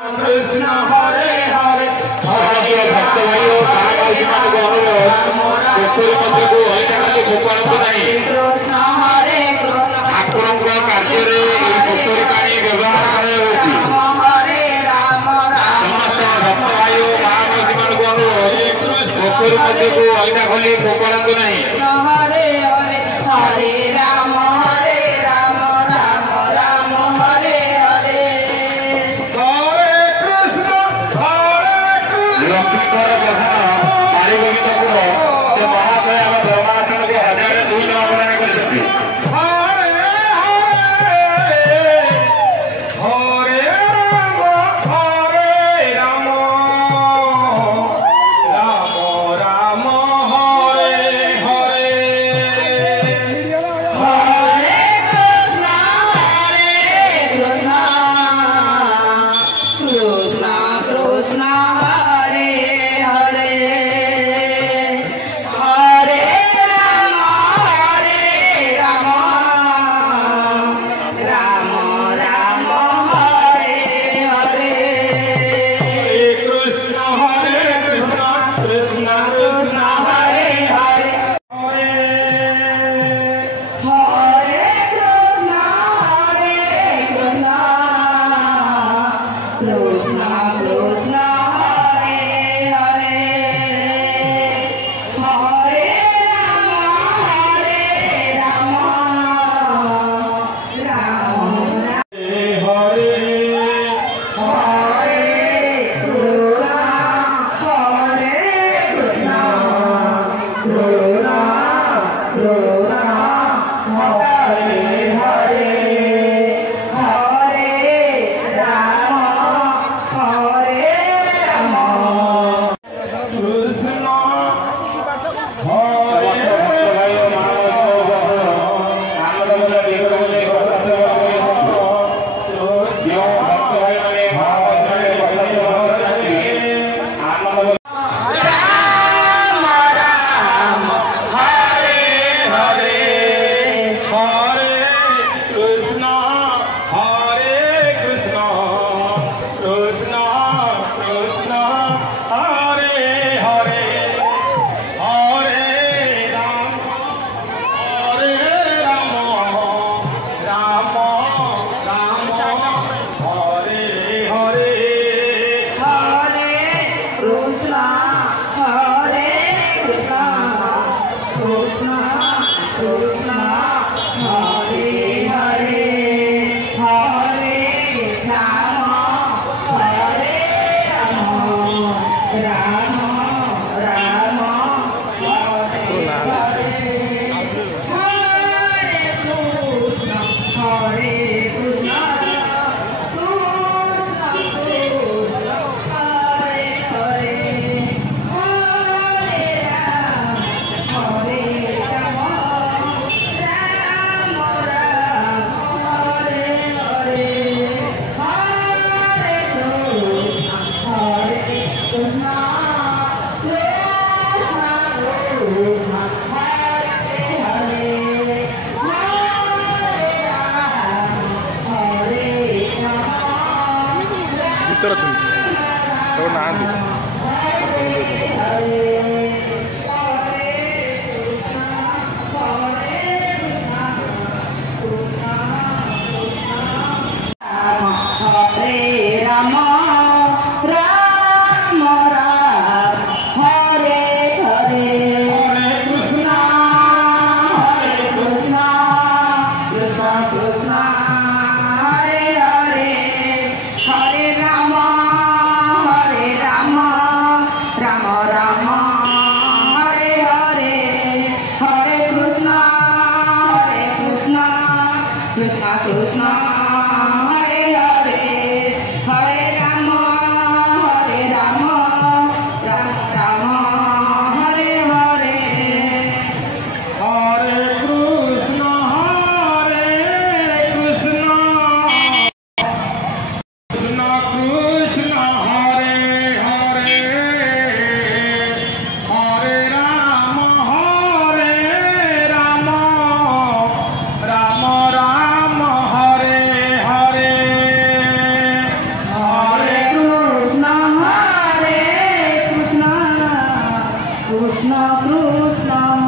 कृष्ण हरे हरे भक्त भाइयों पोखरी मध्य को अईटा खाली फोपाड़ू नहीं आपण कार्य पोखरी पानी व्यवहार समस्त भक्त भाइयों महामती मान को अनुरोध पोखरी मध्य को अईटा खाली फोपाड़ू नहीं हरे हरे हरे राम हरे हरे लक्ष्मीकर पारिवारिक महाशय आम धर्माचरण को 1002 टका प्रदान कर ଭିତରେ ଅଛନ୍ତି ତାକୁ ନାହାନ୍ତି। Hare कृष्ण कृष्ण